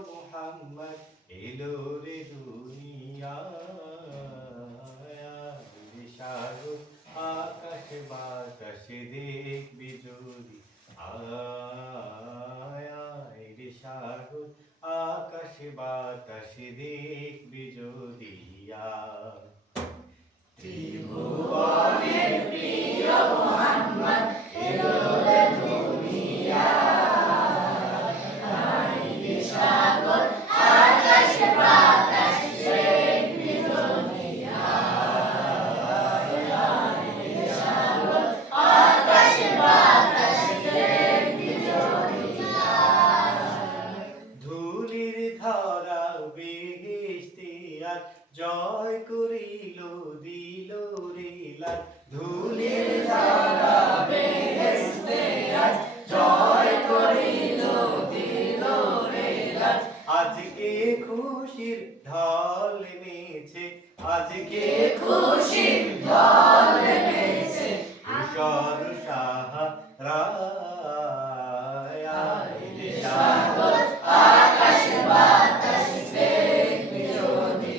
মোহাম্মদ এলো রে দুনিয়ায় সাগর আকাশ বাতাস দেখবি যদি আয় রে সাগর আকাশ বাতাস দেখবি যদি ত্রিভুবনের প্রিয় মোহাম্মদ এলো রে দুনিয়ায় সাগর আকাশ বাতাস দেখবি যদি সাগর আকাশ বাতাস দেখবি যদি ধুলির ধরা বেহেশতে আজ জয় করিল দিল রে লাল ধুলির ধরা বেহেশতে আজ জয় করিল দিল রে লাল আজকে খুশির ঢল নেমেছে আজকে খুশির ঢল নেমেছে ঈশ্বর সাহারা সাগর আকাশ বাতাস দেখবি যদি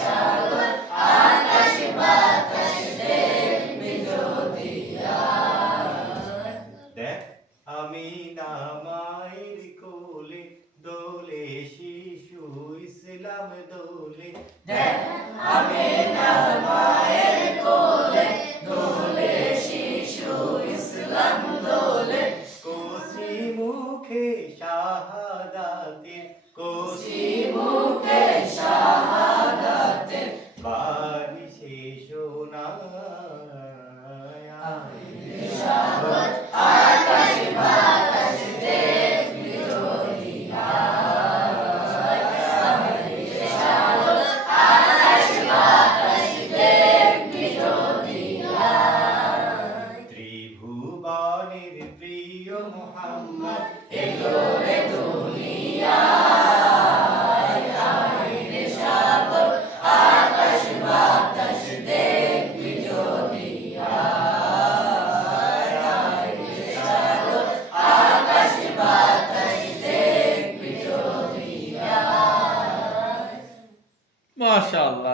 সাগর আকাশ বাতাস দেখবি যদি দেখ আমি না মায়ের কোলে দোলে শিশু ইসলাম দোলে দেখ আমি না